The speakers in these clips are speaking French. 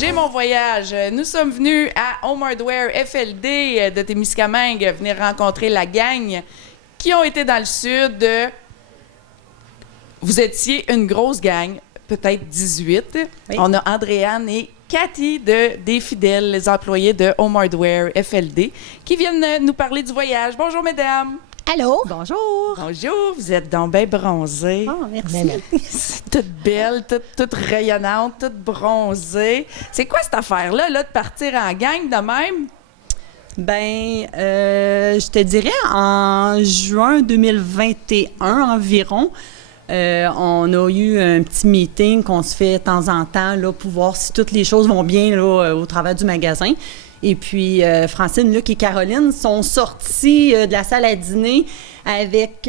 J'ai mon voyage. Nous sommes venus à Home Hardware FLD de Témiscamingue venir rencontrer la gang qui ont été dans le sud. Vous étiez une grosse gang, peut-être 18. Oui. On a Andréane et Cathy des fidèles, les employés de Home Hardware FLD, qui viennent nous parler du voyage. Bonjour, mesdames. Allô? Bonjour. Bonjour. Vous êtes donc bien bronzées. Oh, merci. Toute belle, toute rayonnante, toute bronzée. C'est quoi cette affaire-là, de partir en gang de même? Ben, je te dirais, en juin 2021 environ, on a eu un petit meeting qu'on se fait de temps en temps là, pour voir si toutes les choses vont bien là, au travers du magasin. Et puis, Francine, Luc et Caroline sont sortis de la salle à dîner avec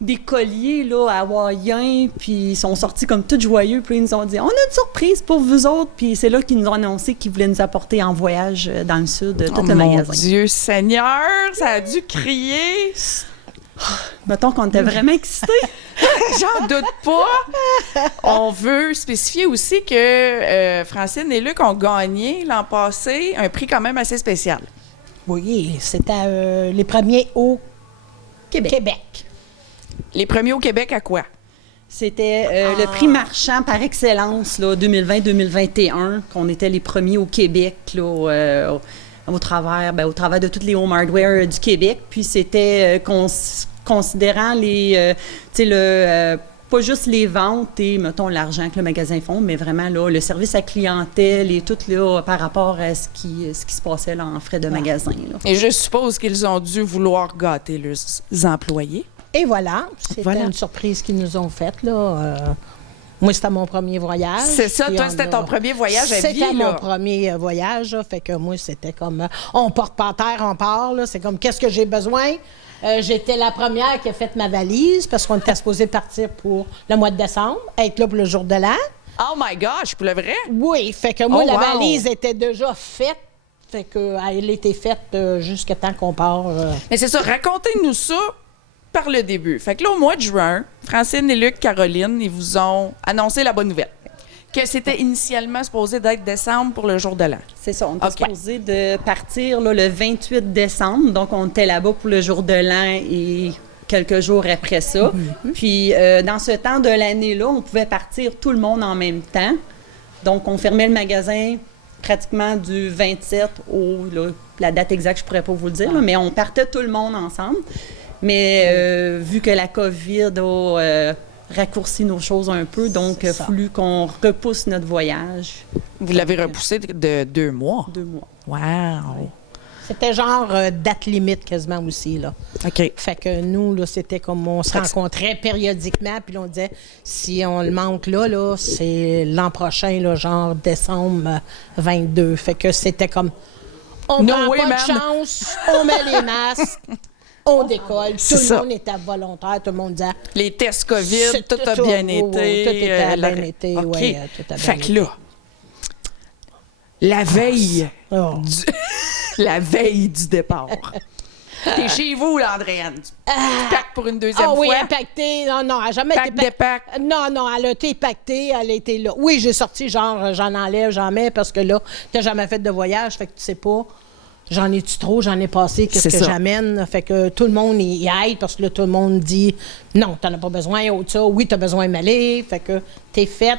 des colliers là, hawaïens, puis ils sont sortis comme tout joyeux, puis ils nous ont dit « On a une surprise pour vous autres », puis c'est là qu'ils nous ont annoncé qu'ils voulaient nous apporter en voyage dans le sud, tout le magasin. Mon Dieu Seigneur, ça a dû crier! Mettons qu'on était vraiment excités. J'en doute pas. On veut spécifier aussi que Francine et Luc ont gagné l'an passé un prix quand même assez spécial. Oui, c'était les premiers au Québec. Les premiers au Québec à quoi? C'était le prix marchand par excellence, là, 2020-2021, qu'on était les premiers au Québec, là, au travers de toutes les home hardware du Québec. Puis c'était considérant pas juste les ventes et, mettons, l'argent que le magasin font, mais vraiment là, le service à clientèle et tout là, par rapport à ce qui se passait là, en frais de magasin. Là. Et je suppose qu'ils ont dû vouloir gâter leurs employés. Et voilà, c'était une surprise qu'ils nous ont faite, là. Moi, c'était mon premier voyage. C'est ça, toi, c'était ton premier voyage à vie, là. C'était mon premier voyage, là, fait que moi, c'était comme, on porte pas terre, on part, là, c'est comme, qu'est-ce que j'ai besoin? J'étais la première qui a fait ma valise, parce qu'on était supposé partir pour le mois de décembre, être là pour le jour de l'an. Oh my gosh, pour le vrai? Oui, fait que moi, la valise était déjà faite, fait qu'elle était faite jusqu'à temps qu'on part. Mais c'est ça, racontez-nous ça par le début. Fait que là, au mois de juin, Francine et Luc, Caroline, ils vous ont annoncé la bonne nouvelle. Que c'était initialement supposé d'être décembre pour le jour de l'an. C'est ça, on était supposé de partir là, le 28 décembre. Donc, on était là-bas pour le jour de l'an et quelques jours après ça. Mm-hmm. Puis, dans ce temps de l'année-là, on pouvait partir tout le monde en même temps. Donc, on fermait le magasin pratiquement du 27 au... Là, la date exacte, je ne pourrais pas vous le dire, là, mais on partait tout le monde ensemble. Mais vu que la COVID a raccourci nos choses un peu, donc il a fallu qu'on repousse notre voyage. Vous l'avez repoussé de 2 mois? 2 mois. Wow! Oui. C'était genre date limite quasiment aussi, là. OK. Fait que nous, là, c'était comme on se rencontrait périodiquement, puis on disait, si on le manque là, c'est l'an prochain, là, genre décembre 22. Fait que c'était comme, on prend pas de chance, on met les masques. On décolle, tout le monde était volontaire, tout le monde disait... Les tests COVID, tout a bien été. Tout était bien été, OK. Oui, tout a bien fait que là, la veille, la veille du départ, t'es chez vous, là, Andréane. Tu pactes pour une deuxième fois. Oui, impactée. Non, elle n'a jamais été pactée. Non, elle a été pactée, elle a été là. Oui, j'ai sorti, genre, j'en enlève, j'en mets, parce que là, t'as jamais fait de voyage, fait que tu sais pas... J'en ai-tu trop? J'en ai passé. Qu'est-ce que j'amène? Fait que tout le monde y aide parce que là, tout le monde dit non, t'en as pas besoin, autre ça. Oui, t'as besoin de m'aller. Fait que t'es faite.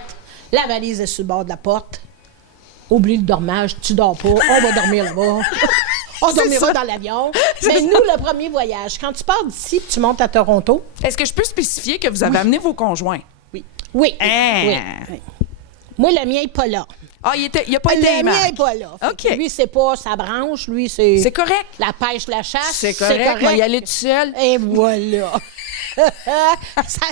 La valise est sur le bord de la porte. Oublie le dormage, tu dors pas. On va dormir là-bas. On dormira dans l'avion. Mais nous, le premier voyage, quand tu pars d'ici et tu montes à Toronto. Est-ce que je peux spécifier que vous avez amené vos conjoints? Oui. Oui. Moi, le mien n'est pas là. Ah, il n'a pas été aimé. Le mien n'est pas là. OK. Lui, c'est pas sa branche. Lui, c'est... C'est correct. La pêche, la chasse. C'est correct. Il va y aller tout seul. Et voilà. ça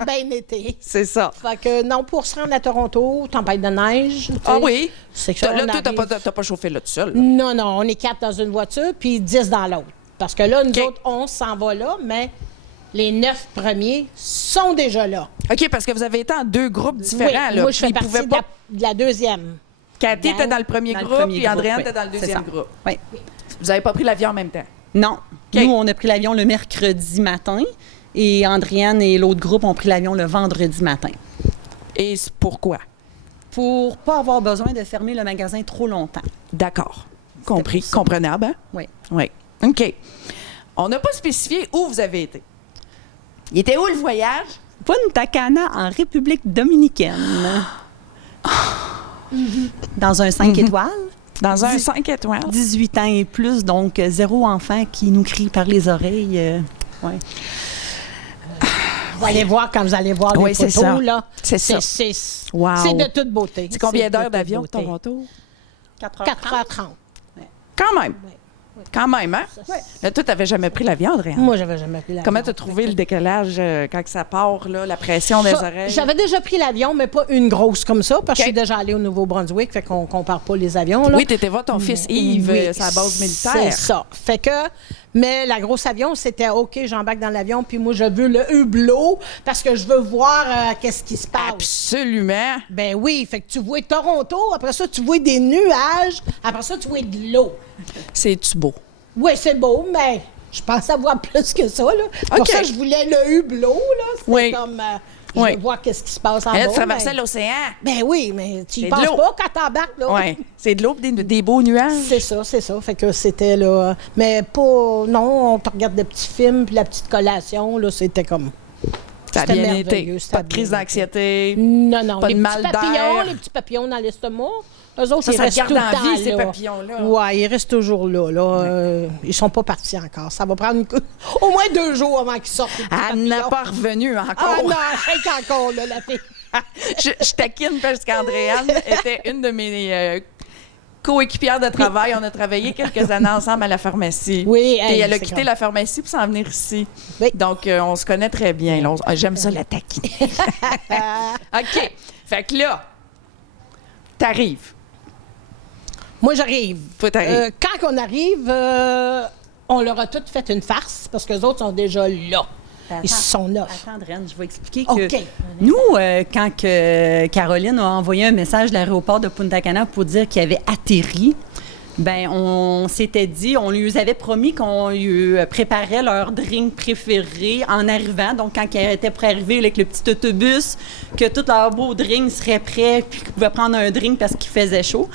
a bien été. C'est ça. Fait que non, pour se rendre à Toronto, tempête de neige. Ah oui? C'est que là, toi, t'as pas chauffé là tout seul. Là. Non, on est 4 dans une voiture, puis 10 dans l'autre. Parce que là, nous autres, on s'en va là, mais... Les 9 premiers sont déjà là. OK, parce que vous avez été en 2 groupes différents. Oui, là. moi, je fais partie de la deuxième. Cathy était dans le premier groupe, puis Andréane était dans le deuxième groupe. Oui. Vous n'avez pas pris l'avion en même temps? Non. Okay. Nous, on a pris l'avion le mercredi matin et Andréane et l'autre groupe ont pris l'avion le vendredi matin. Et pourquoi? pour pas avoir besoin de fermer le magasin trop longtemps. D'accord. Compris. Comprenable, hein? Oui. Oui. OK. On n'a pas spécifié où vous avez été. Il était où le voyage? Punta Cana, en République dominicaine. Dans un 5 étoiles. Dans un 5 étoiles. 18 ans et plus, donc 0 enfant qui nous crie par les oreilles. Ouais. Vous allez voir quand vous allez voir les photos, ça. là. C'est ça. Wow. C'est de toute beauté. C'est combien d'heures d'avion de Toronto? 4h30. Quand même. Quand même, hein? Ouais. Là, toi, tu n'avais jamais pris l'avion, Andréane? Moi, j'avais jamais pris l'avion. Comment tu as trouvé le décollage quand ça part, là, la pression des oreilles? J'avais déjà pris l'avion, mais pas une grosse comme ça, parce que je suis déjà allée au Nouveau-Brunswick, fait qu'on compare pas les avions, là. Oui, tu étais voir ton fils Yves sur la base militaire. C'est ça. Fait que, mais la grosse avion, c'était OK, j'embarque dans l'avion, puis moi, je veux le hublot, parce que je veux voir qu'est-ce qui se passe. Absolument. Ben oui, fait que tu vois Toronto, après ça, tu vois des nuages, après ça, tu vois de l'eau. C'est-tu beau? Oui, c'est beau, mais je pensais avoir plus que ça, là. Pour ça, je voulais le hublot, là. C'était comme... je veux voir qu'est-ce qui se passe en bas. Tu traversais l'océan. Ben oui, mais tu y penses pas quand t'embarques, là. Oui, c'est de l'eau, des beaux nuages. C'est ça. Fait que c'était, là... Mais pas... Non, on te regarde des petits films, puis la petite collation, là, c'était comme... Ça a bien été. Pas de crise d'anxiété. Non. Pas de mal d'air. Les petits papillons dans l'estomac. Eux autres, ça ils restent garde tout le en temps, vie, ces papillons-là. Oui, ils restent toujours là. Ils sont pas partis encore. Ça va prendre au moins 2 jours avant qu'ils sortent. Elle n'a pas revenu encore. Ah non, elle est encore là, la fille. je taquine parce qu'Andréane était une de mes coéquipières de travail. On a travaillé quelques années ensemble à la pharmacie. Oui. Et elle a quitté la pharmacie pour s'en venir ici. Oui. Donc, on se connaît très bien. Là. J'aime ça, la taquiner. OK. Fait que là, t'arrives. Moi, j'arrive. Toi, t'arrives. Quand on arrive, on leur a toutes fait une farce parce que les autres sont déjà là. Ils sont là. Attends, Andréane, je vais expliquer que nous, quand Caroline a envoyé un message de l'aéroport de Punta Cana pour dire qu'il avait atterri, ben on s'était dit, on lui avait promis qu'on lui préparait leur drink préféré en arrivant. Donc, quand ils étaient prêts à arriver avec le petit autobus, que tout leur beau drink serait prêt, puis qu'ils pouvaient prendre un drink parce qu'il faisait chaud.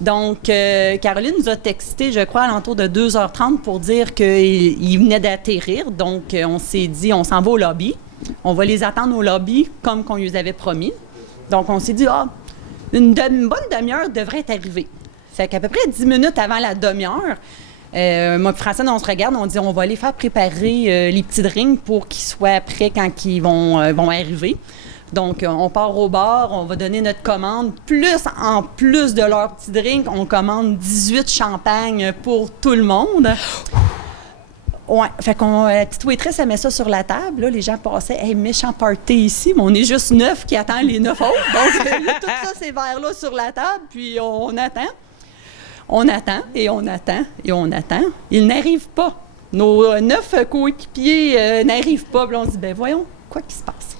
Donc, Caroline nous a texté, je crois, à l'entour de 2h30 pour dire qu'il venait d'atterrir. Donc, on s'est dit, on s'en va au lobby. On va les attendre au lobby comme qu'on lui avait promis. Donc, on s'est dit, une bonne demi-heure devrait être arrivée. Fait qu'à peu près 10 minutes avant la demi-heure, moi et Francine, on se regarde, on dit, on va aller faire préparer les petits drinks pour qu'ils soient prêts quand ils vont arriver. Donc, on part au bar, on va donner notre commande. En plus de leur petit drink, on commande 18 champagnes pour tout le monde. Ouais, fait qu'on la petite waitress, elle met ça sur la table. Là, les gens passaient, hey, méchant party ici, mais on est juste 9 qui attendent les 9 autres. Donc, là, tout ça, ces verres-là sur la table, puis on attend. On attend, et on attend, et on attend. Ils n'arrivent pas. Nos 9 coéquipiers n'arrivent pas. Puis on se dit, ben voyons, quoi qui se passe?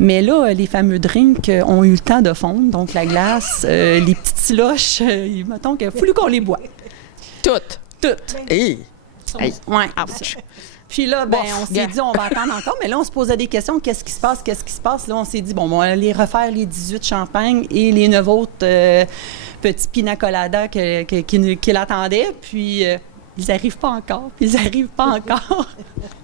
Mais là, les fameux drinks ont eu le temps de fondre. Donc, la glace, les petites slushs, mettons qu'il a fallu qu'on les boit. Toutes. Hey. Ouais, ouch. Puis là, on s'est dit, on va attendre encore. Mais là, on se posait des questions. Qu'est-ce qui se passe? Là, on s'est dit, on va aller refaire les 18 champagnes et les 9 autres petits pina colada qui l'attendaient. Puis, ils n'arrivent pas encore.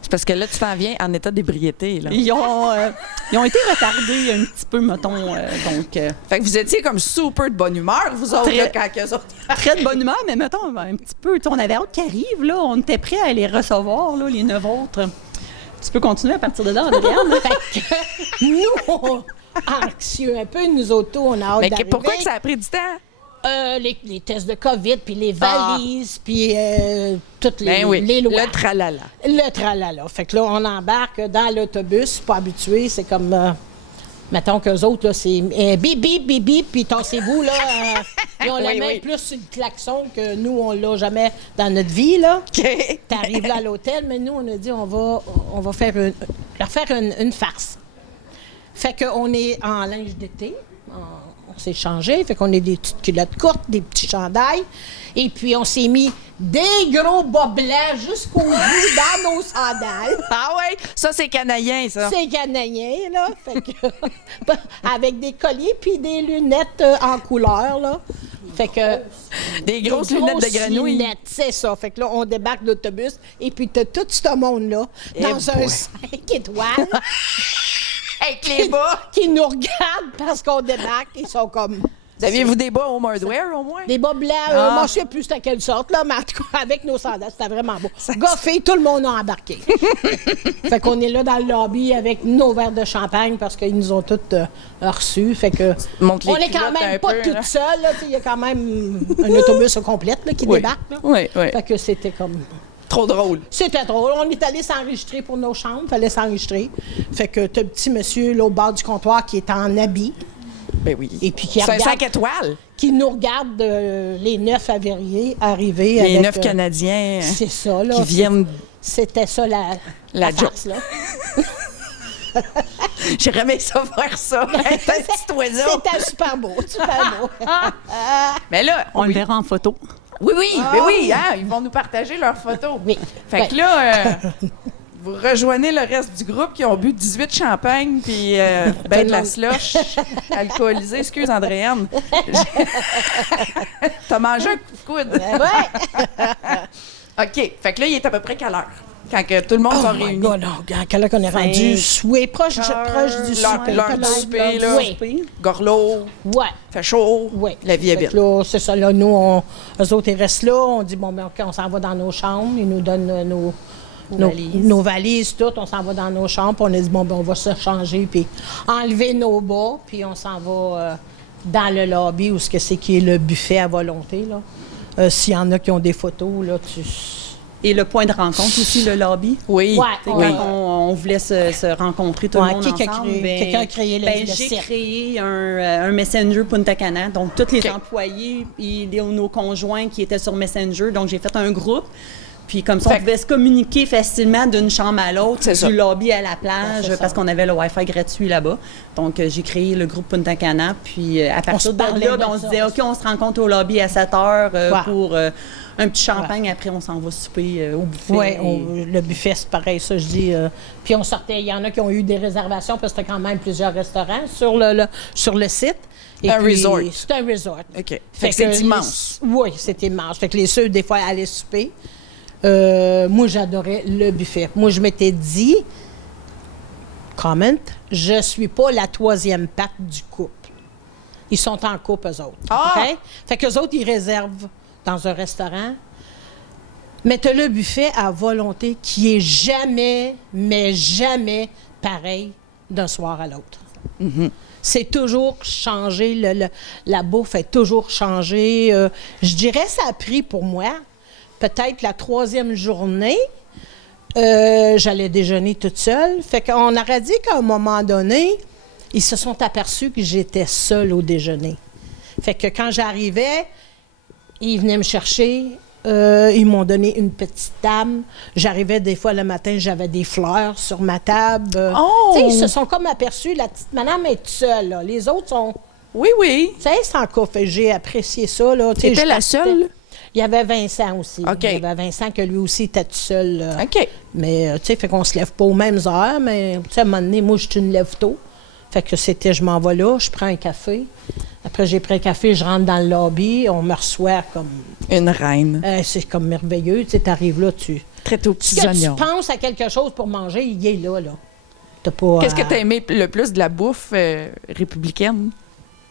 C'est parce que là, tu t'en viens en état d'ébriété. Là. Ils ont été retardés un petit peu, mettons. Fait que vous étiez comme super de bonne humeur, vous autres, là, quand eux autres... Très de bonne humeur, mais mettons, un petit peu. On avait hâte qu'ils arrivent, là. On était prêts à les recevoir, là, les 9 autres. Tu peux continuer à partir de là, Andréane. Fait que nous, anxieux un peu, nous autos, on a hâte d'arriver. Mais pourquoi que ça a pris du temps? Les tests de COVID, puis les valises, puis toutes les lois. Le tralala. Le tralala. Fait que là, on embarque dans l'autobus, pas habitué, c'est comme... mettons qu'eux autres, là, c'est bip, bip, bip, bip, puis tassez-vous, là. Ils ont la main plus sur le klaxon que nous, on l'a jamais dans notre vie, là. OK. T'arrives là à l'hôtel, mais nous, on a dit, on va leur faire une farce. Fait qu'on est en linge d'été, s'est changé. Fait qu'on a des petites culottes courtes, des petits chandails. Et puis, on s'est mis des gros bas blancs jusqu'au bout dans nos sandales. Ah ouais? Ça, c'est canadien, ça. C'est canadien, là. Fait que, avec des colliers puis des lunettes en couleur, là. Fait que... Des grosses lunettes de grenouille. Lunettes, c'est ça. Fait que là, on débarque d'autobus et puis t'as tout ce monde-là dans un 5 étoiles. Avec les bas. Qui nous regardent parce qu'on débarque. Ils sont comme... Aviez-vous des bas au Hardware, au moins? Des bas blancs, moi, je sais plus c'était quelle sorte, là, mais en tout cas, avec nos sandales, c'était vraiment beau. Goffé, tout le monde a embarqué. Fait qu'on est là dans le lobby avec nos verres de champagne parce qu'ils nous ont tous reçus. Fait que on est quand même pas toutes seules, là. Il y a quand même un autobus au complet là, qui débarque. Là. Oui. Fait que c'était comme... Trop drôle. C'était drôle. On est allé s'enregistrer pour nos chambres. Fallait s'enregistrer. Fait que t'as un petit monsieur là, au bord du comptoir qui est en habit. Ben oui. Et puis qui c'est regarde, 5 étoiles. Qui nous regarde les 9 avériés arriver. Les avec, 9 Canadiens. C'est ça, là. Qui viennent. C'était ça la farce, là. J'aurais aimé ça faire ça. Un petit oiseau. C'était super beau, super beau. Mais là, on le verra en photo. Oui, mais oui, hein, ils vont nous partager leurs photos. Oui. Fait que là, vous rejoignez le reste du groupe qui ont bu 18 champagnes puis ben de la slush alcoolisée. Excuse, Andréane. T'as mangé un coup de coude. Ouais. OK. Fait que là, il est à peu près quelle heure? Quand que tout le monde s'est réuni. Oh non, quelle heure qu'on est rendu? Oui, proche du souper. L'heure du souper, là. Oui. Gorlot. Ouais. Fait chaud. Oui. La vie est belle. Là, c'est ça, là, nous, eux autres, ils restent là. On dit, bon, ben OK, on s'en va dans nos chambres. Ils nous donnent nos valises, tout. On s'en va dans nos chambres. Puis on a dit, bon, ben on va se changer, puis enlever nos bas. Puis on s'en va dans le lobby où c'est qui est le buffet à volonté, là. S'il y en a qui ont des photos, là, Et le point de rencontre aussi, le lobby. Oui. Ouais, quand on voulait se rencontrer tout le monde ensemble. Quelqu'un a créé le j'ai créé un Messenger Punta Cana. Donc, tous les employés et nos conjoints qui étaient sur Messenger. Donc, j'ai fait un groupe. Puis comme ça, on pouvait se communiquer facilement d'une chambre à l'autre, du lobby à la plage, parce qu'on avait le Wi-Fi gratuit là-bas. Donc, j'ai créé le groupe Punta Cana. Puis à partir de là, on se disait, OK, on se rencontre au lobby à 7 heures pour un petit champagne. Après, on s'en va souper au buffet. Oui, le buffet, c'est pareil, ça, je dis. Puis on sortait, il y en a qui ont eu des réservations, parce que c'était quand même plusieurs restaurants sur le site. Et resort. C'est un resort. OK. Fait que c'est immense. Oui, c'est immense. Fait que les ceux, des fois, allaient souper. Moi, j'adorais le buffet. Moi, je m'étais dit, je suis pas la troisième patte du couple. Ils sont en couple, eux autres. Ah! Okay? Fait qu'eux autres, ils réservent dans un restaurant. Mais tu as le buffet à volonté qui est jamais, mais jamais pareil d'un soir à l'autre. Mm-hmm. C'est toujours changé. La bouffe est toujours changée. Je dirais ça a pris pour moi peut-être la 3e journée, j'allais déjeuner toute seule. Fait qu'on aurait dit qu'à un moment donné, ils se sont aperçus que j'étais seule au déjeuner. Fait que quand j'arrivais, ils venaient me chercher. Ils m'ont donné une petite table. J'arrivais des fois le matin, j'avais des fleurs sur ma table. Ils se sont comme aperçus, la petite madame est seule. Là. Les autres sont... Oui. Tu sais, c'est encore fait. J'ai apprécié ça. T'étais la seule? Il y avait Vincent aussi. Okay. Il y avait Vincent que lui aussi était tout seul. OK. Mais, tu sais, fait qu'on se lève pas aux mêmes heures, mais, tu sais, à un moment donné, moi, je suis une lève tôt. Fait que c'était, je m'en vais là, je prends un café. Après, j'ai pris un café, je rentre dans le lobby, on me reçoit comme... Une reine. C'est comme merveilleux. Tu sais, t'arrives là, Très aux petits oignons. Tu penses à quelque chose pour manger, il est là. T'as pas... Qu'est-ce que t'as aimé le plus de la bouffe républicaine?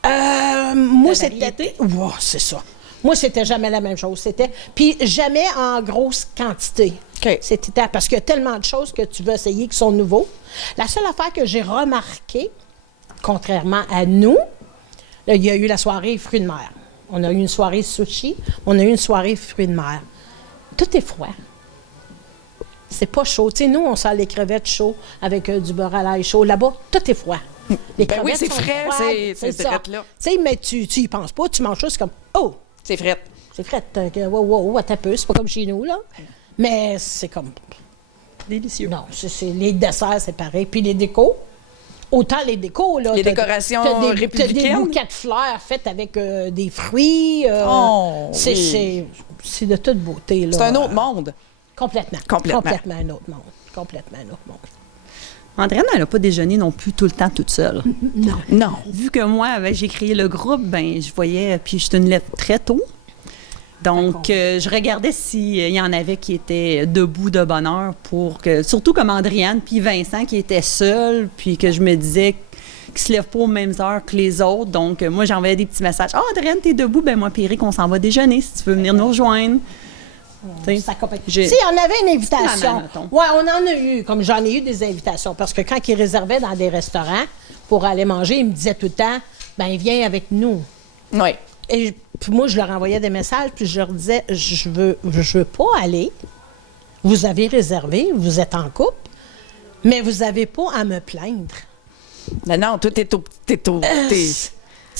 Moi, c'était... Wow, c'est ça. Moi, c'était jamais la même chose. Puis jamais en grosse quantité. Okay. C'était parce qu'il y a tellement de choses que tu veux essayer qui sont nouveaux. La seule affaire que j'ai remarquée, contrairement à nous, là, il y a eu la soirée fruits de mer. On a eu une soirée sushi, on a eu une soirée fruits de mer. Tout est froid. C'est pas chaud. Tu sais, nous, on sent les crevettes chaudes avec du beurre à l'ail chaud. Là-bas, tout est froid. Les crevettes oui, c'est sont frais, froides, c'est ça. là. Tu sais, mais tu y penses pas, tu manges juste comme « Oh! » C'est frette. C'est frette. Wow, attends un peu. C'est pas comme chez nous, là. Mais c'est comme... Délicieux. Non, les desserts, c'est pareil. Puis les décos, autant les décos, là. Les décorations républicaines. T'as des bouquets de fleurs faits avec des fruits. C'est de toute beauté, là. C'est un autre monde. Complètement un autre monde. Complètement un autre monde. Andréane, elle n'a pas déjeuné non plus tout le temps toute seule. Non. Vu que moi, j'ai créé le groupe, je voyais, puis je te lève très tôt. Donc, je regardais s'il y en avait qui étaient debout de bonne heure pour que, surtout comme Andréane puis Vincent qui étaient seuls, puis que je me disais qu'ils se lèvent pas aux mêmes heures que les autres. Donc, moi, j'envoyais des petits messages. « Ah, Andréane, t'es debout? Ben moi, Pierrick, on s'en va déjeuner si tu veux venir nous rejoindre. » Si on avait une invitation. Oui, on en a eu, comme j'en ai eu des invitations, parce que quand ils réservaient dans des restaurants pour aller manger, ils me disaient tout le temps, ben viens avec nous. Oui. Et puis moi, je leur envoyais des messages, puis je leur disais, je veux pas aller. Vous avez réservé, vous êtes en couple, mais vous n'avez pas à me plaindre. Non, tout est au... Tu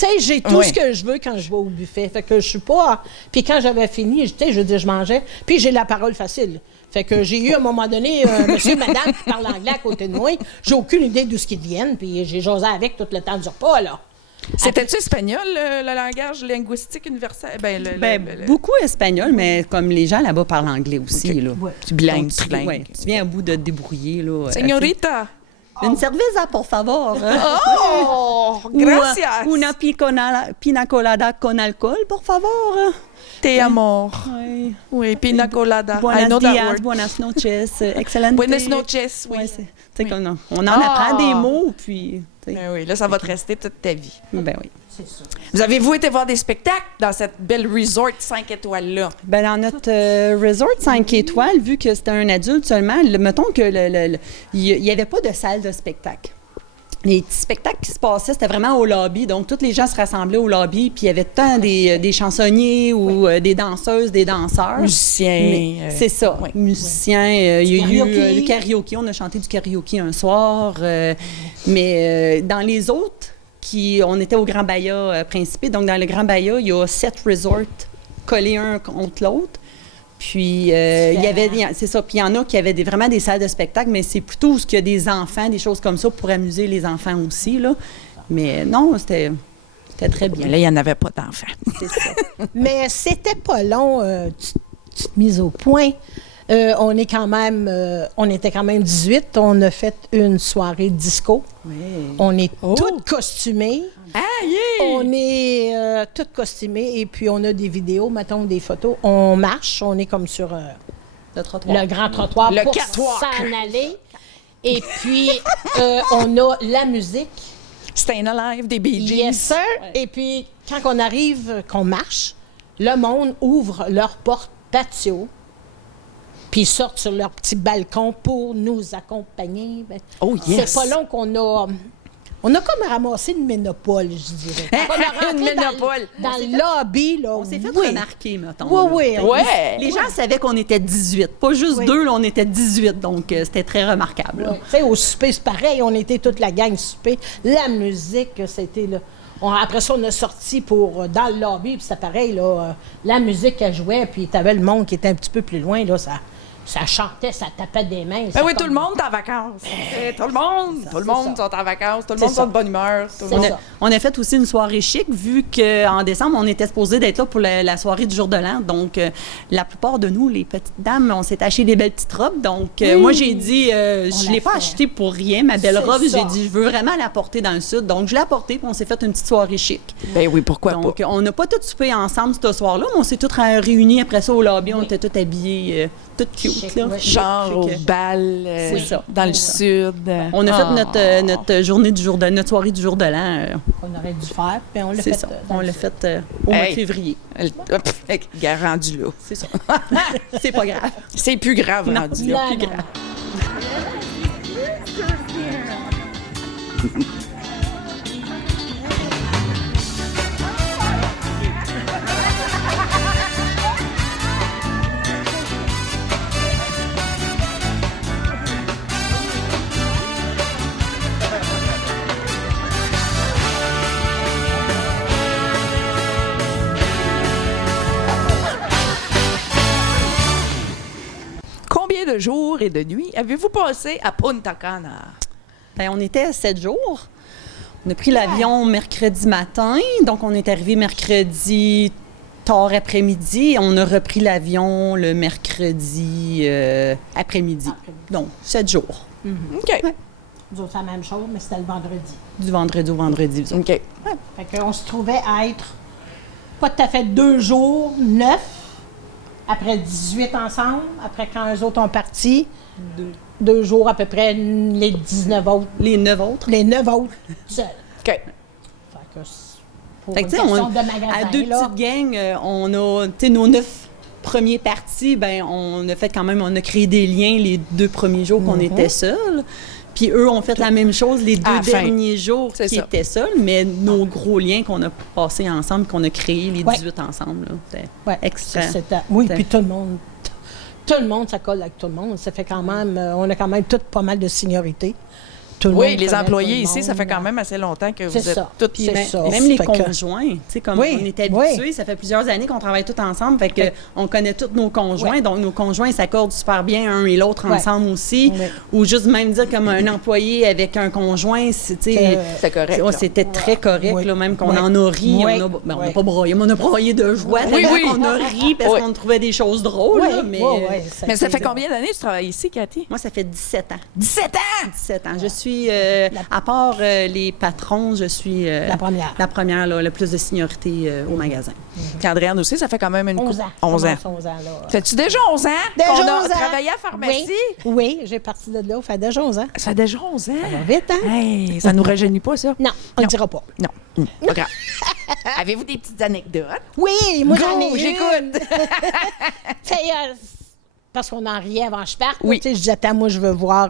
sais, j'ai tout ce que je veux quand je vais au buffet. Fait que je suis pas... Puis quand j'avais fini, je mangeais, puis j'ai la parole facile. Fait que j'ai eu, à un moment donné, monsieur et madame qui parlent anglais à côté de moi. J'ai aucune idée d'où ce qu'ils viennent, puis j'ai jasé avec tout le temps du repas, là. C'était-tu espagnol, le langage linguistique universel? Beaucoup espagnol, mais comme les gens là-bas parlent anglais aussi. Okay. Là. Ouais. Tu bilingue, tu viens à bout de te débrouiller. Là, Señorita! Une cerveza, por favor. Oh! Gracias! Una pina colada con alcohol, por favor. Te amor. Oui, pina colada. Buenos días, buenas noches, excelente. Buenas noches, oui. Comme on en apprend des mots, puis... oui, là, ça va te rester toute ta vie. Ben oui. C'est ça. Vous avez-vous été voir des spectacles dans cette belle resort 5 étoiles-là? Ben dans notre resort 5 étoiles, vu que c'était un adulte seulement, mettons que il n'y avait pas de salle de spectacle. Les petits spectacles qui se passaient, c'était vraiment au lobby. Donc, tous les gens se rassemblaient au lobby, puis il y avait tant des chansonniers ou des danseuses, des danseurs. Musiciens. C'est ça, musiciens. Il y a eu le karaoké. On a chanté du karaoké un soir. Mais dans les autres, on était au Grand Bahia Principe. Donc, dans le Grand Bahia, il y a 7 resorts collés un contre l'autre. Puis, il y avait, c'est ça, puis il y en a qui avaient vraiment des salles de spectacle, mais c'est plutôt ce qu'il y a des enfants, des choses comme ça pour amuser les enfants aussi, là. Mais non, c'était très bien. Mais là, il n'y en avait pas d'enfants. C'est ça. Mais c'était pas long, petite mise au point. On était quand même 18. On a fait une soirée disco. Oui. On est toutes costumées. Ah, yeah! On est toutes costumées et puis on a des vidéos, mettons des photos. On marche, on est comme sur le grand trottoir le pour catwalk. s'en aller. Et puis, on a la musique. Staying Alive des Bee Gees. Yes, sir. Ouais. Et puis, quand on arrive, qu'on marche, le monde ouvre leur porte patio. Puis ils sortent sur leur petit balcon pour nous accompagner. Ben, oh, yes! C'est pas long qu'on a... On a comme ramassé une ménopole, je dirais. Une ménopole! Dans le lobby, là. On s'est fait remarquer, mettons. Oui. Les gens savaient qu'on était 18. Pas juste 2, là, on était 18. Donc, c'était très remarquable. Oui. Tu sais, au souper, c'est pareil. On était toute la gang souper. La musique, c'était là. Après ça, on a sorti dans le lobby, puis c'était pareil, là. La musique qu'elle jouait, puis t'avais le monde qui était un petit peu plus loin, là. Ça chantait, ça tapait des mains. Ben oui, tout le monde est en vacances. Tout le monde sont en vacances. Tout le monde sont de bonne humeur. On a fait aussi une soirée chic, vu qu'en décembre, on était supposé d'être là pour la soirée du jour de l'an. Donc, la plupart de nous, les petites dames, on s'est acheté des belles petites robes. Donc, moi, j'ai dit, je ne l'ai pas acheté pour rien, ma belle robe. J'ai dit, je veux vraiment la porter dans le sud. Donc, je l'ai apportée, puis on s'est fait une petite soirée chic. Ben oui, pourquoi pas? Donc, on n'a pas tous soupé ensemble ce soir-là, mais on s'est tous réunis après ça au lobby. On était tous habillés, toutes cute. Genre au bal dans le sud. On a fait notre journée du jour de notre soirée du jour de l'an. On aurait dû faire, puis on l'a fait. On l'a fait au mois de février. Rendu là. C'est ça. C'est pas grave. C'est plus grave rendu là. Plus grave. Combien de jours et de nuits avez-vous passé à Punta Cana? Bien, on était 7 jours. On a pris l'avion mercredi matin, donc on est arrivé mercredi tard après-midi. On a repris l'avion le mercredi après-midi. Donc, 7 jours. OK. Nous autres, c'est la même chose, mais c'était le vendredi. Du vendredi au vendredi. OK. Fait qu'on se trouvait à être pas tout à fait 2 jours, 9, après 18 ensemble, après quand eux autres ont parti, 2 jours à peu près, les 19 autres. Les 9 autres. Les 9 autres, seuls. OK. Fait que pour Fait une que, tu sais, question de magasin, à 2 là, petites gangs, on a, tu sais, nos 9 premiers partis, ben on a fait quand même, on a créé des liens les 2 premiers jours qu'on était seuls. Puis eux ont fait la même chose les 2 derniers jours qui étaient seuls, mais nos gros liens qu'on a passés ensemble, qu'on a créés les 18 ensemble, là, c'était extra. Oui, puis tout le monde, ça colle avec tout le monde. Ça fait quand même, on a quand même toutes pas mal de seniorité. Oui, les employés ici, ça fait quand même assez longtemps que vous êtes toutes... Même les conjoints, tu sais, comme on est habitués, ça fait plusieurs années qu'on travaille tous ensemble, fait qu'on connaît tous nos conjoints, donc nos conjoints s'accordent super bien un et l'autre ensemble aussi, ou juste même dire comme un employé avec un conjoint, c'est correct. C'était très correct, là, même qu'on en a ri, on n'a pas broyé, mais on a broyé de joie, on a ri parce qu'on trouvait des choses drôles, mais ça fait combien d'années que tu travailles ici, Cathy? Moi, ça fait 17 ans. 17 ans? 17 ans. Je suis à part les patrons, je suis la première là, le plus de seniorité au magasin. Andréane aussi, ça fait quand même une 11 ans. 11 ans. 11 ans, là. Fais-tu déjà 11 ans Déjà qu'on a 11 ans. travaillé à la pharmacie? Oui, j'ai parti de là, ça fait déjà 11 ans. Ça fait déjà 11 ans? Ça va vite, hein? Hey, ça nous rajeunit pas, ça? Non, on ne dira pas. Non, pas grave. Avez-vous des petites anecdotes? Oui, moi j'en ai j'écoute. Parce qu'on en riait avant que je parte. Oui. Je disais, attends, moi, je veux voir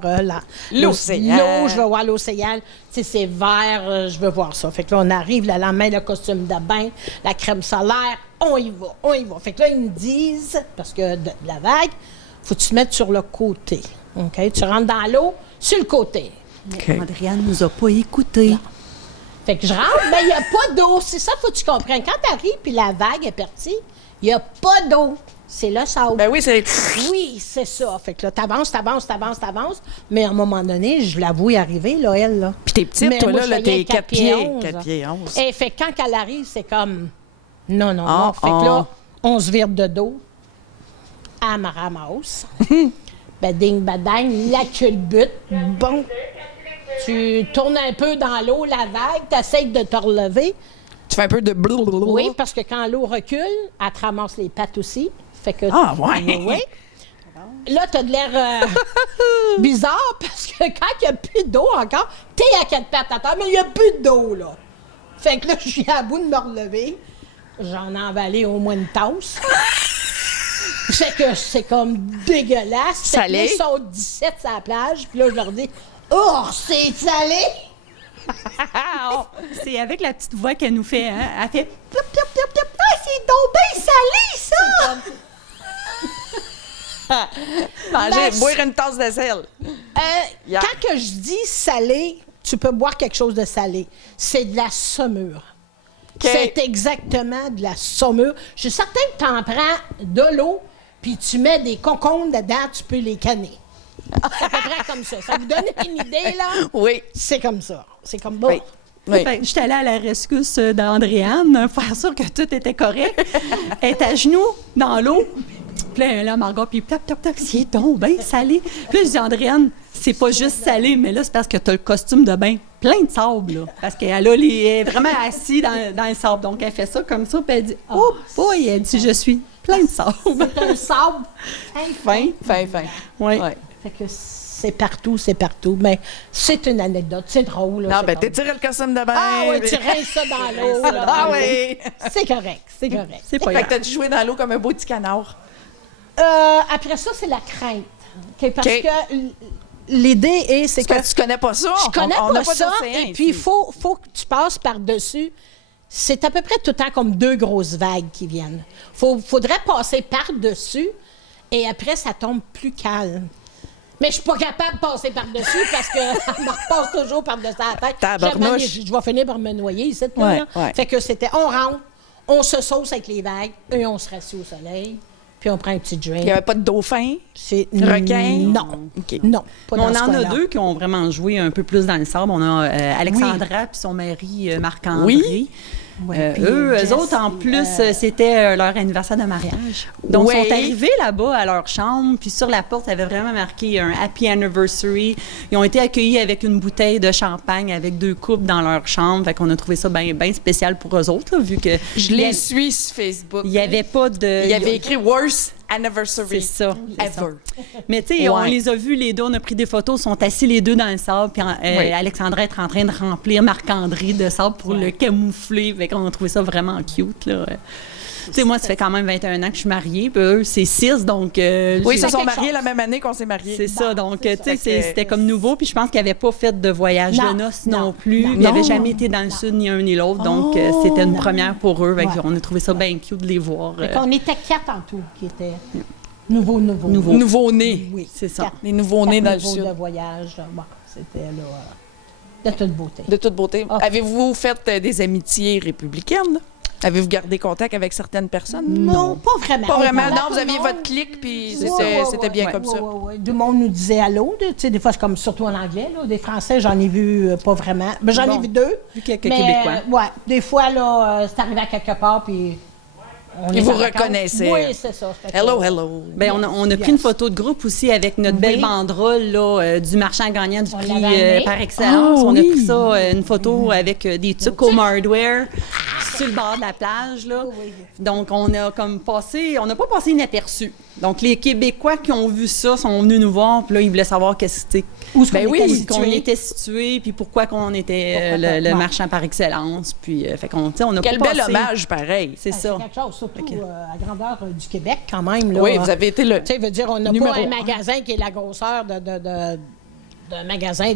l'océan. l'eau, je veux voir l'océan. C'est vert, je veux voir ça. Fait que là, on arrive, le lendemain, le costume de bain, la crème solaire, on y va. Fait que là, ils me disent, parce que de la vague, faut que tu te mettes sur le côté. OK? Tu rentres dans l'eau, sur le côté. Mais Andréane nous a pas écoutés. Fait que je rentre, mais il n'y a pas d'eau. C'est ça, faut que tu comprennes. Quand tu arrives puis la vague est partie, il n'y a pas d'eau. C'est le sable. Ben oui, c'est... Oui, c'est ça. Fait que là, t'avances. Mais à un moment donné, je l'avoue, arriver, là, elle, là. Puis t'es petite, toi, moi, là, t'es 4 pieds 11. 4 pieds 11. Et fait que quand elle arrive, c'est comme... Non. Fait que là, on se vire de dos. Elle me ramasse. Bading, badang, la culbute. Bon. Tu tournes un peu dans l'eau, la vague, t'essayes de te relever. Tu fais un peu de blablabla. Oui, parce que quand l'eau recule, elle te ramasse les pattes aussi. Fait que ouais. Là, t'as de l'air bizarre parce que quand il n'y a plus d'eau encore, t'es à 4 pattes à terre, mais il n'y a plus d'eau, là. Fait que là, je suis à bout de me relever. J'en ai avalé au moins une tasse. Fait que c'est comme dégueulasse. Salé. Fait que là, ils sont 17 sur la plage, puis là, je leur dis « Oh, c'est salé! » C'est avec la petite voix qu'elle nous fait, hein? Elle fait « Plop, plop, plop, plop. Ah, c'est donc bien salé, ça! » Boire une tasse de sel. Quand que je dis salé, tu peux boire quelque chose de salé. C'est de la saumure. C'est exactement de la saumure. Je suis certaine que tu en prends de l'eau, puis tu mets des concombres dedans, tu peux les canner. C'est à peu près comme ça. Ça vous donne une idée, là? Oui. C'est comme ça. C'est comme bon. Oui. Oui. Je suis allée à la rescousse d'Andréane, faire sûr que tout était correct. Elle est à genoux dans l'eau. Puis là, Margot, puis tap, tap, tap, c'est donc bien salé. Puis là, je dis, Andréane, c'est pas juste salé, mais là, c'est parce que tu as le costume de bain plein de sable, là. Parce qu'elle est vraiment assise dans le sable. Donc, elle fait ça comme ça, puis elle dit, oh boy, elle dit, je suis plein de sable. C'est un sable Fin. Oui. Ouais. Fait que c'est partout. Mais c'est une anecdote, c'est drôle. Là, Non, ben t'étires le costume de bain. Ah oui, tu rinces ça dans l'eau. là. Ah oui. C'est correct. C'est pas Fait grave. que t'as dû jouer dans l'eau comme un beau petit canard. Après ça, c'est la crainte. OK, parce que l'idée c'est que tu connais pas ça. je connais on n'a pas ça. d'océan Et puis, il ici. faut que tu passes par-dessus. C'est à peu près tout le temps comme 2 grosses vagues qui viennent. Faudrait passer par-dessus et après, ça tombe plus calme. Mais je suis pas capable de passer par-dessus parce que je me repasse toujours par-dessus la tête. Tabarnouche. Je vais finir par me noyer ici. Ouais. Fait que c'était, on rentre, on se sauce avec les vagues et on se rassied au soleil. puis on prend un petit drink. Il n'y avait pas de dauphin? C'est Requin? Non. OK. Non, pas Mais dans on ce en a coin-là. deux qui ont vraiment joué un peu plus dans le sable. On a Alexandra puis son mari Marc-André. Oui. Ouais, puis Eux Jess, autres, en plus, c'était leur anniversaire de mariage. Donc, ils sont arrivés là-bas à leur chambre, puis sur la porte, il y avait vraiment marqué un Happy Anniversary. Ils ont été accueillis avec une bouteille de champagne, avec 2 coupes dans leur chambre. Fait qu'on a trouvé ça bien spécial pour eux autres, là, vu que... Je les suis sur Facebook. Il n'y avait pas de... Il y avait écrit « Worst Anniversary C'est ça. ever ». Mais tu sais, on les a vus les deux, on a pris des photos, ils sont assis les deux dans le sable, puis Alexandra est en train de remplir Marc-André de sable pour le camoufler. Fait qu'on a trouvé ça vraiment cute, là. Tu sais, moi, ça fait quand même 21 ans que je suis mariée, puis eux, c'est 6, donc... oui, ils se sont mariés la même année qu'on s'est mariés. C'est ça, donc, tu sais, c'était comme nouveau, puis je pense qu'ils n'avaient pas fait de voyage de noces non plus. Ils n'avaient jamais été dans le sud, ni un ni l'autre, donc c'était une première pour eux. On a trouvé ça bien cute de les voir. On était 4 en tout qui étaient nouveaux-nés. Nouveau-nés. Oui, c'est ça. Les nouveaux-nés dans le sud. de voyage, bon, c'était là, de toute beauté. De toute beauté. Avez-vous fait des amitiés républicaines? Avez-vous gardé contact avec certaines personnes? Non, pas vraiment. Pas vraiment. Non, vous aviez votre clique, puis c'était bien comme ça. Tout le monde nous disait allô. Tu sais, des fois, c'est comme surtout en anglais. Là. Des Français, j'en ai vu pas vraiment. Ben, j'en ai vu 2. Vu quelques mais, Québécois. Des fois, là, c'est arrivé à quelque part, puis... Ils vous reconnaissaient. Oui, c'est ça. Hello, hello. Bien, on a pris une photo de groupe aussi avec notre belle banderole là, du marchand gagnant du prix par excellence. On a pris ça, une photo avec des trucs Home Hardware sur le bord de la plage. Là. Donc, on a comme passé, on n'a pas passé inaperçu. Donc, les Québécois qui ont vu ça sont venus nous voir, puis là, ils voulaient savoir où qu'on était situé, puis pourquoi qu'on était le marchand par excellence. Puis, fait qu'on, on a Quel pas bel passé... hommage, pareil. C'est ça. C'est quelque chose, surtout à grandeur du Québec, quand même. Là, oui, vous avez été le. Tu sais, veut dire, on n'a pas un magasin qui est la grosseur d'un magasin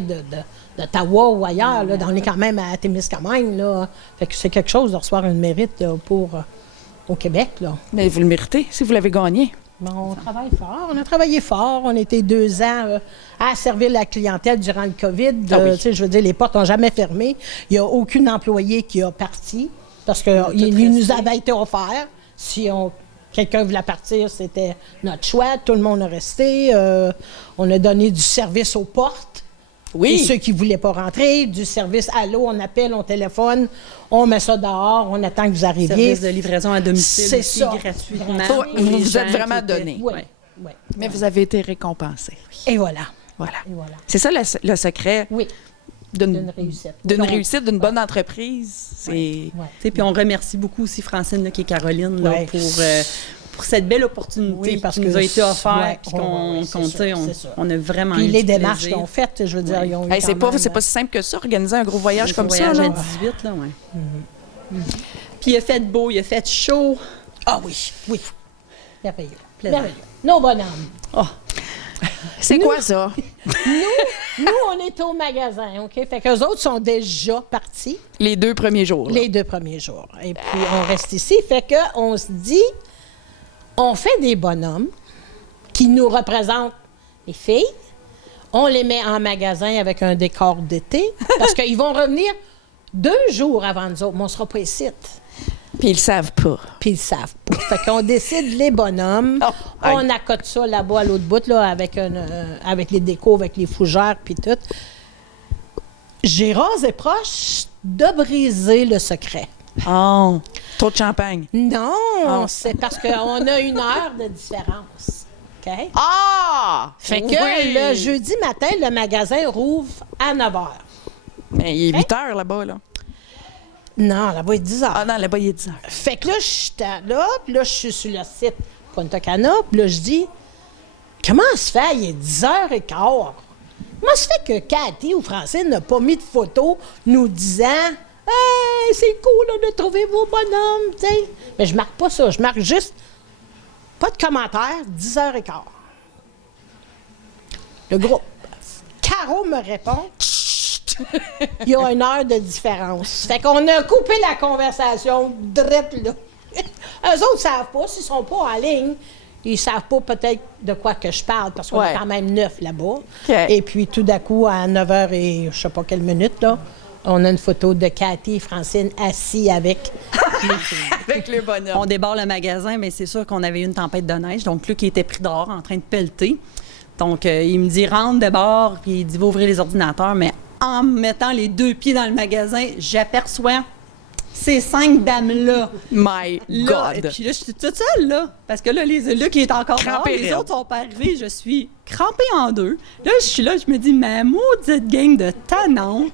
d'Ottawa ou ailleurs. Là, on est quand même à Témiscamingue. Là. Fait que c'est quelque chose de recevoir une mérite là, au Québec. Là. Mais vous le méritez si vous l'avez gagné. Bon, on travaille fort. On a travaillé fort. On a été 2 ans à servir la clientèle durant le COVID. Tu sais, je veux dire, les portes n'ont jamais fermé. Il n'y a aucun employé qui a parti parce qu'il nous avait été offert. Si quelqu'un voulait partir, c'était notre choix. Tout le monde est resté. On a donné du service aux portes. Oui. Et ceux qui ne voulaient pas rentrer, du service allô, on appelle, on téléphone, on met ça dehors, on attend que vous arriviez. Service de livraison à domicile c'est aussi, ça. gratuitement. Vous vous êtes vraiment donné. Oui. Mais vous avez été récompensé. Et voilà. C'est ça le secret. Oui. D'une réussite. D'une réussite, d'une bonne entreprise. Puis on remercie beaucoup aussi Francine, là, qui est Caroline, là, pour cette belle opportunité qui nous a été offerte. On a vraiment Puis eu les du démarches plaisir. qu'ils ont faites, je veux dire, ils ont eu c'est pas si simple que ça, organiser un gros voyage comme voyage ça. à 18, là, Puis il a fait beau, il a fait chaud. Ah oui. Merveilleux. Nos bonhommes. Oh. C'est quoi ça? Nous, on est au magasin, OK? Fait qu'eux autres sont déjà partis. Les 2 premiers jours. Les 2 premiers jours. Et puis, on reste ici. Fait qu'on se dit, on fait des bonhommes qui nous représentent les filles. On les met en magasin avec un décor d'été parce qu'ils vont revenir 2 jours avant nous autres. Mais on ne sera pas ici. Puis ils le savent pas. Fait qu'on décide les bonhommes. On accote ça là-bas à l'autre bout, là, avec les décos, avec les fougères, puis tout. J'ai rasé proche de briser le secret. Oh, trop de champagne. Non, c'est parce qu'on a 1 heure de différence. OK? Fait que le jeudi matin, le magasin rouvre à 9 h. Mais il est 8 h là-bas, là. Non, là-bas, il est 10 h. Ah non, là-bas, il est 10 h. Fait que là, j'étais là, puis là, je suis sur le site Punta Cana, puis là, je dis, comment se fait? Il est 10h15. Comment se fait que Cathy ou Francine n'a pas mis de photo nous disant, hey, c'est cool là, de trouver vos bonhommes, tu sais? Mais je marque pas ça, je marque juste, pas de commentaire, 10h15. Le groupe. Caro me répond, il y a 1 heure de différence. Fait qu'on a coupé la conversation drette là. Eux autres ne savent pas, s'ils sont pas en ligne, ils savent pas peut-être de quoi que je parle, parce qu'on est quand même 9 là-bas. Okay. Et puis tout d'un coup, à 9h et je sais pas quelle minute, là, On a une photo de Cathy et Francine assis avec avec les bonhommes. On débarre le magasin, mais c'est sûr qu'on avait eu une tempête de neige. Donc, Luc, il était pris dehors en train de pelleter. Donc, il me dit, rentre dehors, puis il dit, va ouvrir les ordinateurs. Mais en mettant les 2 pieds dans le magasin, j'aperçois ces 5 dames-là. My Là, God! et puis là, je suis toute seule, là. Parce que là, Luc, il est encore dehors, Crampée les raide. autres sont pas arrivés. Je suis crampée en 2. Là, je suis là, je me dis, ma maudite gang de tannantes.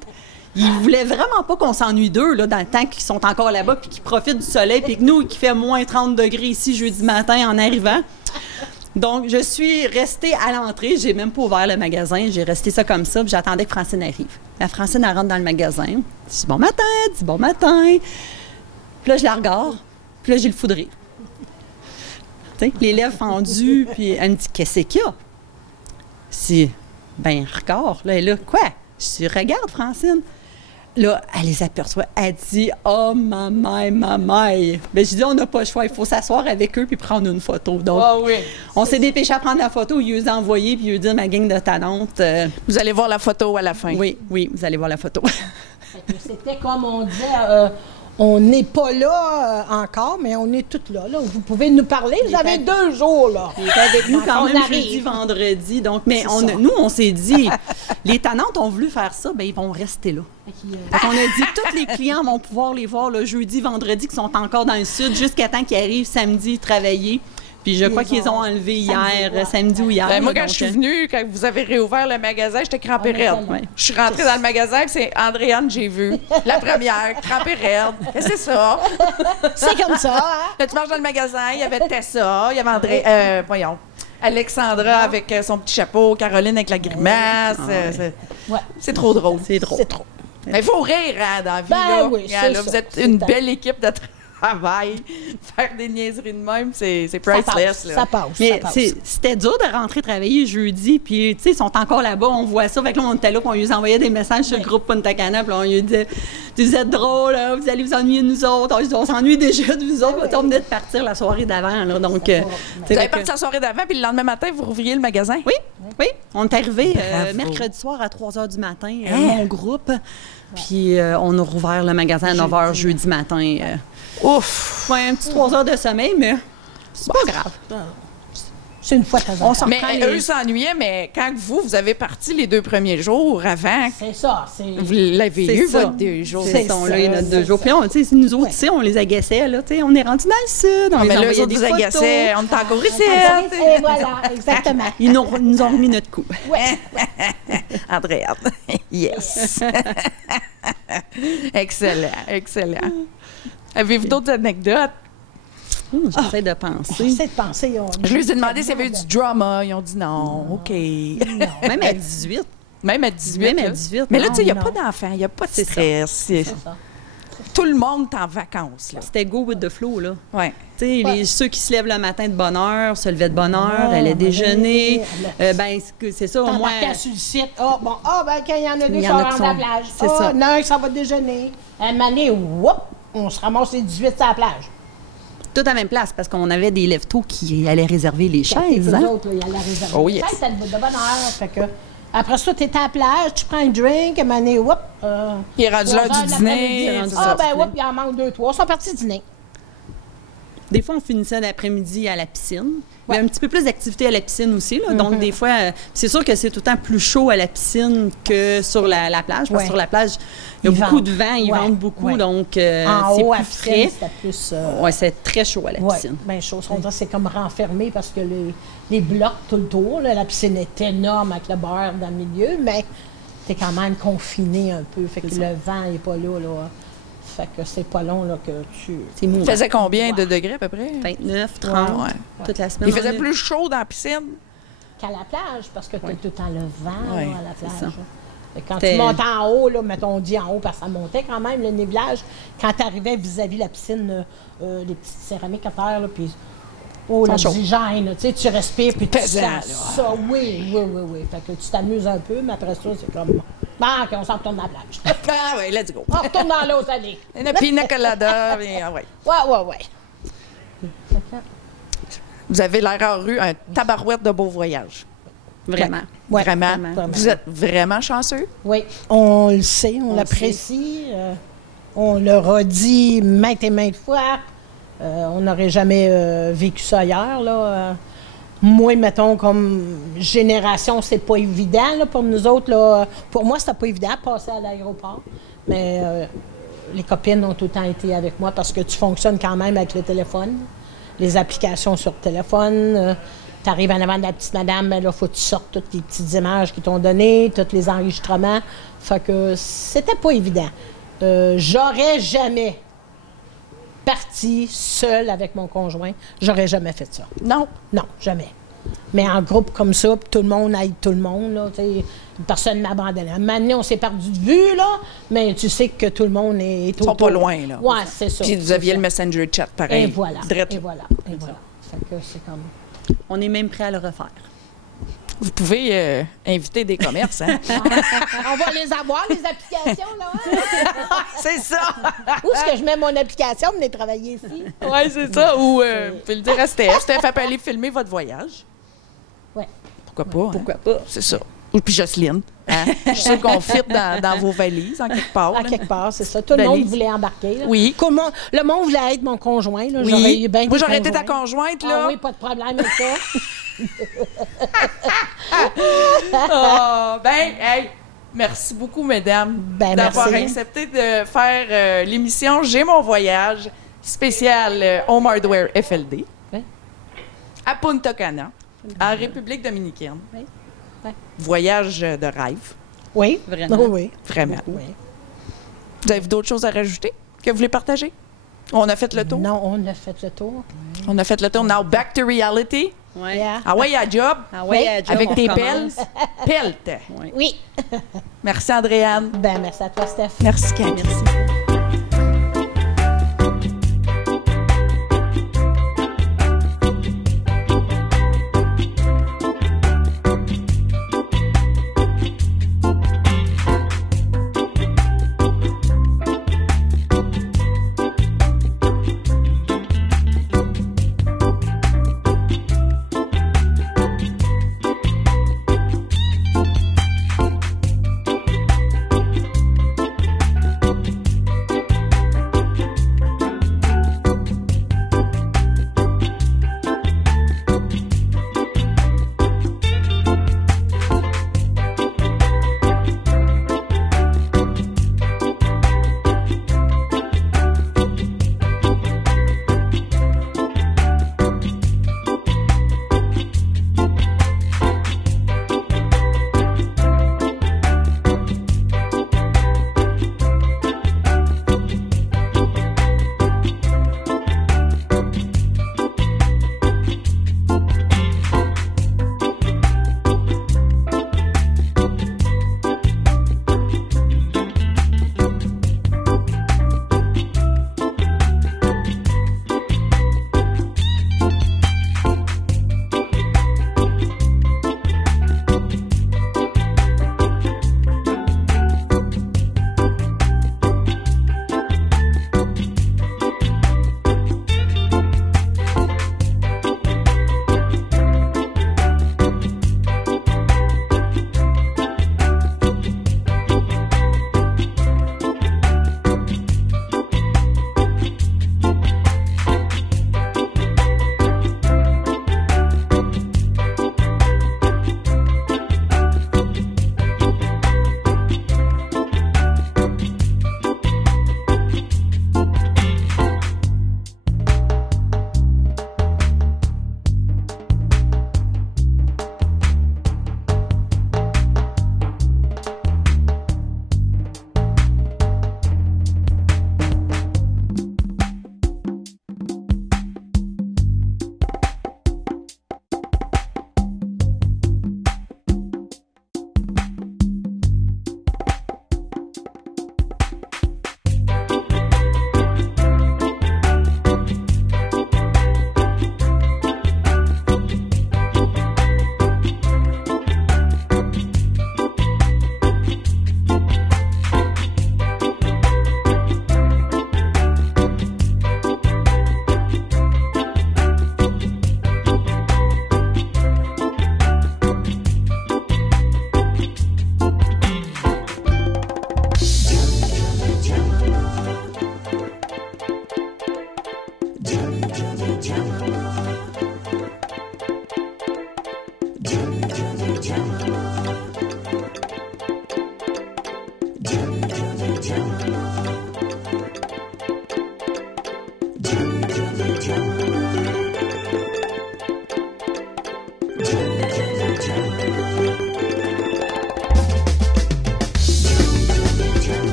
Ils voulaient vraiment pas qu'on s'ennuie d'eux, là, dans le temps qu'ils sont encore là-bas, puis qu'ils profitent du soleil, puis que nous, qui fait moins 30 degrés ici jeudi matin en arrivant. Donc, je suis restée à l'entrée. J'ai même pas ouvert le magasin. J'ai resté ça comme ça, puis j'attendais que Francine arrive. La Francine, elle rentre dans le magasin. Je dis bon matin, dis bon matin. Puis là, je la regarde. Puis là, j'ai le fou de rire. Tu sais, les lèvres fendues, puis elle me dit qu'est-ce qu'il y a? Si, ben, regarde. Là, elle est là, quoi? Je dis regarde, Francine. Là, elle les aperçoit. Elle dit « Oh, maman, maman! » Bien, je dis « On n'a pas le choix. Il faut s'asseoir avec eux puis prendre une photo. » Donc, oui. on s'est dépêché à prendre la photo. Ils les ont envoyés puis ils ont dit « Ma gang de tannantes. Vous allez voir la photo à la fin. Oui, vous allez voir la photo. C'était comme on disait, on n'est pas là encore, mais on est toutes là. Vous pouvez nous parler. Vous avez 2 jours, là. Il était avec nous quand On même arrive. jeudi, vendredi. Donc, mais C'est ça. nous, on s'est dit, les tannantes ont voulu faire ça, bien, ils vont rester là. Fait qu'on a dit, tous les clients vont pouvoir les voir le jeudi, vendredi, qui sont encore dans le sud, jusqu'à temps qu'ils arrivent samedi travailler. Puis je crois qu'ils ont enlevé hier, samedi ou hier. Ben, moi, là, quand donc, je suis venue, quand vous avez réouvert le magasin, j'étais crampée raide. Ouais. Je suis rentrée dans le magasin, puis c'est Andréane, j'ai vu. La première, crampée raide. Et c'est ça. C'est comme ça, hein? Là, tu marches dans le magasin, il y avait Tessa, il y avait voyons, Alexandra avec son petit chapeau, Caroline avec la grimace. C'est trop drôle. C'est drôle. C'est trop. Mais il faut rire, hein, dans la vie. Ben là. oui, Regarde, c'est là, ça. vous êtes C'est une ça. belle équipe de travail. Faire des niaiseries de même, c'est priceless. Ça passe. Mais c'était dur de rentrer travailler jeudi, puis tu sais, ils sont encore là-bas, on voit ça. Fait que là, on était là, puis on lui envoyait des messages sur le groupe Punta Cana, puis on lui disait « Vous êtes drôles, là, vous allez vous ennuyer de nous autres. » On s'ennuie déjà de vous autres. On venait de partir la soirée d'avant, là, donc... Vous avez parti la soirée d'avant, puis le lendemain matin, vous rouvriez le magasin? Oui, on est arrivé Bravo. mercredi soir à 3 h du matin, mon groupe, puis on a rouvert le magasin à 9 h jeudi matin. Ouf! Ouais, un petit 3 heures de sommeil, mais c'est pas grave. C'est une fois de temps en On temps. s'en Mais reprend eux s'ennuyaient, mais quand vous avez parti les 2 premiers jours avant, C'est ça. vous l'avez C'est eu, ça. votre 2 jours. C'est ça, là, il y en a 2 jours. Puis tu sais, nous autres, tu sais, on les agaçait, là, tu sais, on est rendu dans le sud, on Non, les mais là, eux envoyait autres des vous photos. agaçaient, on est encore ici. Et voilà, exactement. Ils nous ont remis notre coup. Andréane. Yes. Excellent, excellent. Avez-vous d'autres anecdotes? J'essaie de penser. J'essaie de penser. Je leur ai demandé s'il y avait eu du drama. Ils ont dit non. OK. Même à 18. Même à 18. Même à là. 18, Mais là, non, tu sais, il n'y a non. pas d'enfants, il n'y a pas de C'est ça. stress. C'est ça. Tout le monde est en vacances. Là. C'était go with the flow, là. Ouais. Tu sais, ceux qui se lèvent le matin de bonne heure, se levaient de bonne heure, allaient déjeuner. Ben, c'est ça, au moins. T'embarquais sur le site. Ben, quand il y en a 2 Il qui y sont en a rendus qui à la sont- plage. c'est ça. Non, un qui s'en va déjeuner. À un moment donné, on se ramasse les 18 sur la plage. Tout à la même place, parce qu'on avait des lève-tôt qui allaient réserver les Les chaises, hein? autres, là, ils allaient réserver. Oh, yes. T'as de bonne heure. Fait que, après ça, tu es à la plage, tu prends un drink, à un moment donné, Il est rendu l'heure 3 heures du de dîner. l'après-midi. c'est Ah, ça. ben, il en manque 2, 3. Ils sont partis dîner. Des fois, on finissait l'après-midi à la piscine. Il y a un petit peu plus d'activité à la piscine aussi, là. Donc, des fois, c'est sûr que c'est tout le temps plus chaud à la piscine que sur la plage. Parce que Ouais. sur la plage, il y a Ils beaucoup vendent. de vent, ils Ouais. vendent beaucoup, Ouais. donc En c'est haut, à plus piscine, frais. c'était plus... Oui, c'est très chaud à la piscine. bien chaud. On dirait que c'est comme renfermé parce que les blocs tout le tour, là, la piscine est énorme avec le beurre dans le milieu, mais t'es quand même confiné un peu. Fait que le vent n'est pas là, là. Fait que c'est pas long là, que tu... C'est mou. Il faisait combien de degrés à peu près? 29, 30, Ouais. toute la semaine. Il faisait On est- plus chaud dans la piscine? Qu'à la plage, parce que t'as tout le temps le vent Ouais, là, à la c'est plage. ça. Fait que quand C'était- tu montes en haut, là, mettons, on dit en haut parce que ça montait quand même, le nivelage, quand tu arrivais vis-à-vis la piscine, les petites céramiques à terre, là, puis Sont chauds. l'oxygène, là, tu sais, tu respires, puis tu Pesant, sens là. ça. Oui. Fait que tu t'amuses un peu, mais après ça, c'est comme... Bon, OK, on s'en retourne dans la plage. Ah oui, let's go. On retourne dans l'autre année. Une pina colada. Mais, ah ouais. Ouais. Vous avez l'air en rue, un tabarouette de beau voyage. Vraiment. Ouais. Vraiment. Vraiment. Vous êtes vraiment chanceux? Oui, on le sait, on On l'apprécie. On leur a dit maintes et maintes fois. On n'aurait jamais vécu ça ailleurs, là. Moi, mettons, comme génération, c'est pas évident là, pour nous autres. Là. Pour moi, c'était pas évident de passer à l'aéroport. Mais les copines ont tout le temps été avec moi parce que tu fonctionnes quand même avec le téléphone. Les applications sur téléphone. Tu arrives en avant de la petite madame, mais là, il faut que tu sortes toutes les petites images qu'ils t'ont données, tous les enregistrements. Fait que c'était pas évident. J'aurais jamais parti seule avec mon conjoint. J'aurais jamais fait ça. Non. Non, jamais. Mais en groupe comme ça, puis tout le monde aide tout le monde, là, personne ne m'abandonne. À un moment donné, on s'est perdu de vue, là, mais tu sais que tout le monde est Ils sont pas loin, là. Oui, c'est ça. Puis vous aviez le Messenger chat, pareil. Et voilà. Drette. Et voilà. Et voilà. Fait que c'est comme... On est même prêt à le refaire. Vous pouvez inviter des commerces, hein? On va les avoir, les applications, là. Hein? C'est ça! Où est-ce que je mets mon application? Venez travailler ici. Oui, c'est ça. Ou vous pouvez le dire à Steph. Steph, elle peut aller filmer votre voyage. Oui. Pourquoi pas? Hein? Pourquoi pas? C'est ça. Ou puis Jocelyne. Hein? Je suis sûre qu'on fit dans vos valises, en quelque part. À là. quelque part, c'est ça. Tout le monde voulait embarquer. Là. Oui. Le monde voulait être mon conjoint. Là. Oui. J'aurais eu bien Moi, des j'aurais été ta conjoints. conjointe, là. Ah oui, pas de problème avec ça. Hey, merci beaucoup, mesdames, Ben, d'avoir merci. accepté de faire l'émission J'ai mon voyage spécial Home Hardware FLD Oui. à Punta Cana, en République dominicaine. Oui. Oui. Voyage de rêve, Oui, Vraiment. Oui. vraiment. Oui. Vous avez d'autres choses à rajouter que vous voulez partager? On a fait le tour? Non, on a fait le tour. On a fait le tour. Now, back to reality. Ouais. Yeah. Ah ouais, à job. Ah ouais, Oui. à job, Avec on tes pelles. recommence. Pelte. Ouais. Oui. Merci, Andréane. Ben, merci à toi, Steph. Merci, Camille. Merci.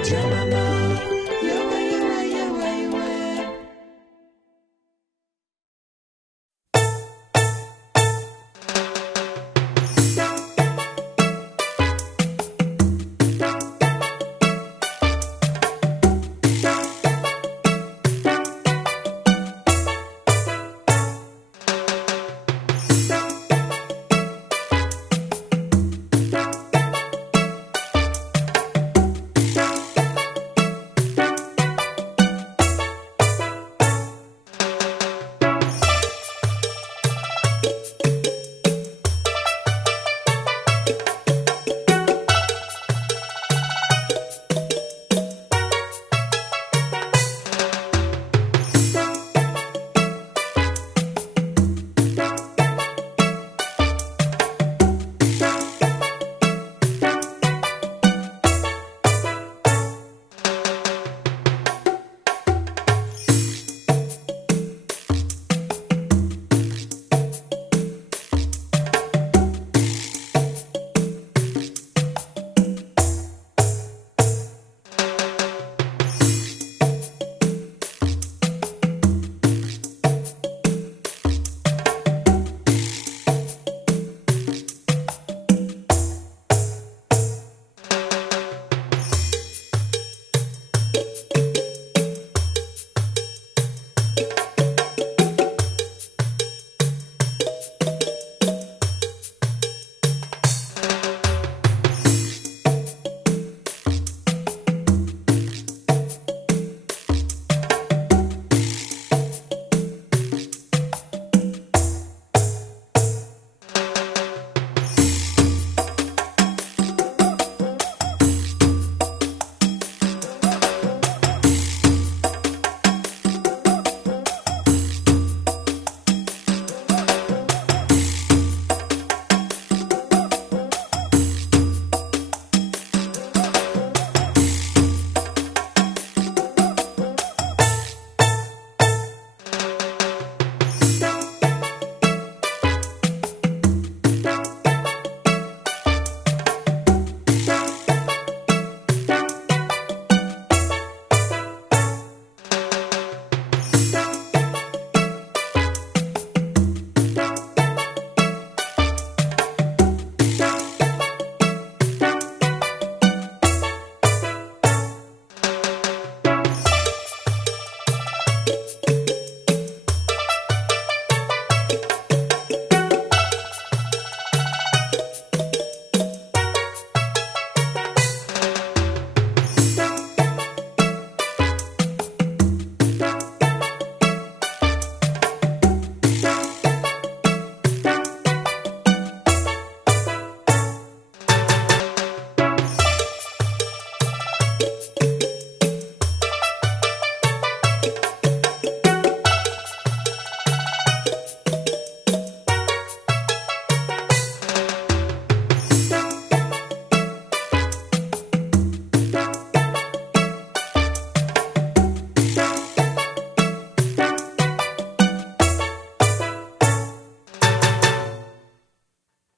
Jamama.